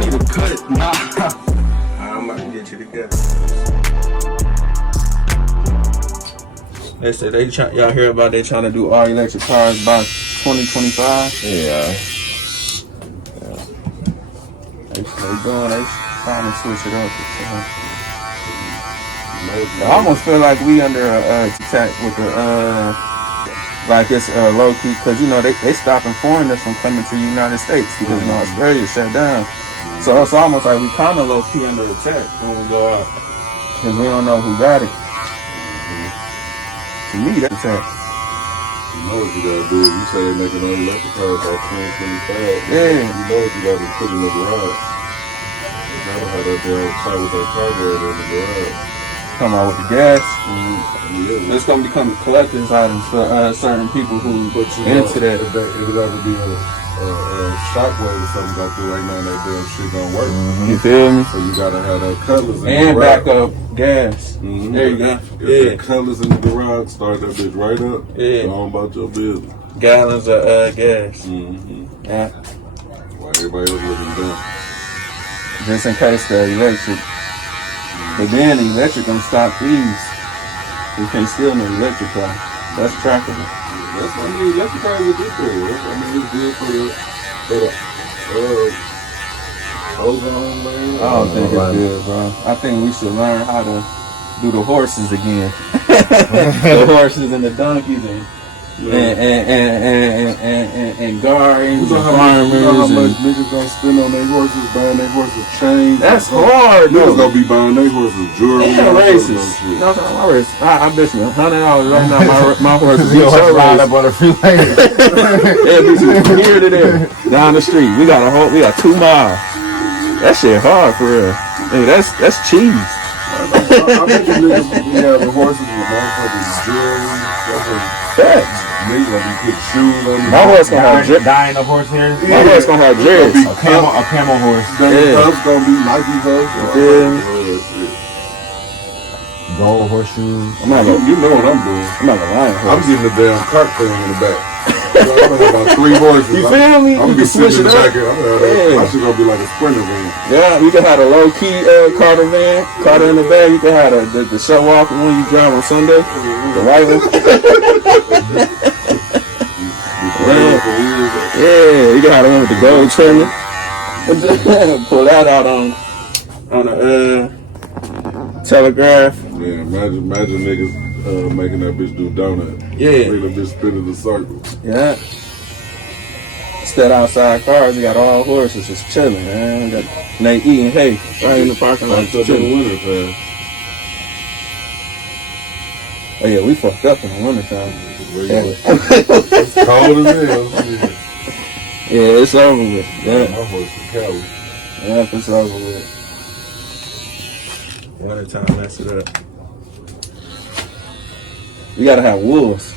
need to cut it. Nah. I'm about to get you together. They said y'all hear about they trying to do all electric cars by 2025? Yeah. They trying to switch it up. I almost feel like we under attack with the like it's low key, because you know they stopping foreigners from coming to the United States because Australia shut down. So it's almost like we kind of low key under attack when we go out because we don't know who got it. To me, that's attack. You know what you gotta do. You say they're making all electric cars by 2025. Yeah. You know what you gotta put in the garage. You gotta have that damn car with that carburetor in the garage. Come out with the gas. Yeah. It's gonna become collector's items for certain people who into that. If it ever be a shockwave or something like that right now, that damn shit don't work. You feel me? So you gotta have that cutlass in the and garage. backup gas. There you go. If that cutlass in the garage, start that bitch right up. Yeah. Go on about your business. Gallons of gas. Yeah. While everybody else looking dumb. Just in case the electric. But then the electric gonna stop these. You can't steal no electric car. That's trackable. That's why electric cars are good for you. I mean, it's good for the ozone, man. I don't think it's good, bro. I think we should learn how to do the horses again. The horses and the donkeys and guardians and farmers. You know how much niggas gonna spend on their horses, buying their horses chains? That's hard, niggas gonna be buying their horses jewelry. They're racist. No, my horse. I bet you $100 right now. My horse is lined up on the freeway. Yeah, from here to there, down the street. We got 2 miles. That shit hard for real. Hey, that's cheese. I bet you niggas be having horses with motherfucking jewelry. Facts. Niggas gonna be putting shoes on them. My horse gonna have dreads. Dying of horse here. My horse gonna have dreads. A camel horse. The cuffs gonna be Nike cuffs. Gold horseshoes. You know what I'm doing. I'm not gonna lie. I'm getting the damn cart thing in the back. So I'm gonna have about 3 horses. You feel me? I'm gonna be sitting in the back. My shit gonna be like a sprinter van. Yeah, you can have a low key Carter van, Carter in the back. You can have the show off when you drive on Sunday, the white one. Yeah, you can have the one with the gold trim. Pull that out on the telegraph. Yeah, imagine niggas making that bitch do donut. Yeah. Make that bitch spin in a circle. Yeah. Instead outside cars, you got all horses just chilling, man. And they eating hay right in the parking lot. Like in the winter time. Oh yeah, we fucked up in the winter time. It's cold as hell. Yeah, it's over with. Yeah. My horse is Cali. Yeah, it's over with. Winter time, mess it up. We gotta have wolves.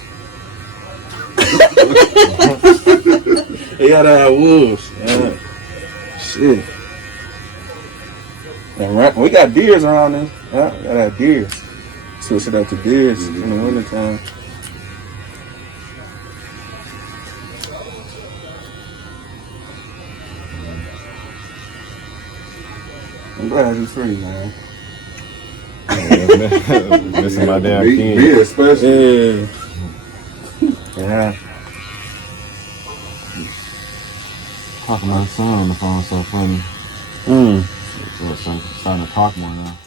You gotta have wolves. Yeah. Shit. And we got deers around us. Yeah, we gotta have deers. Switch it up to deers in the winter time. I'm glad you're free, man. Missing my damn king. Me especially. Yeah. Yeah. Talking to my son on the phone so funny. So starting to talk more now.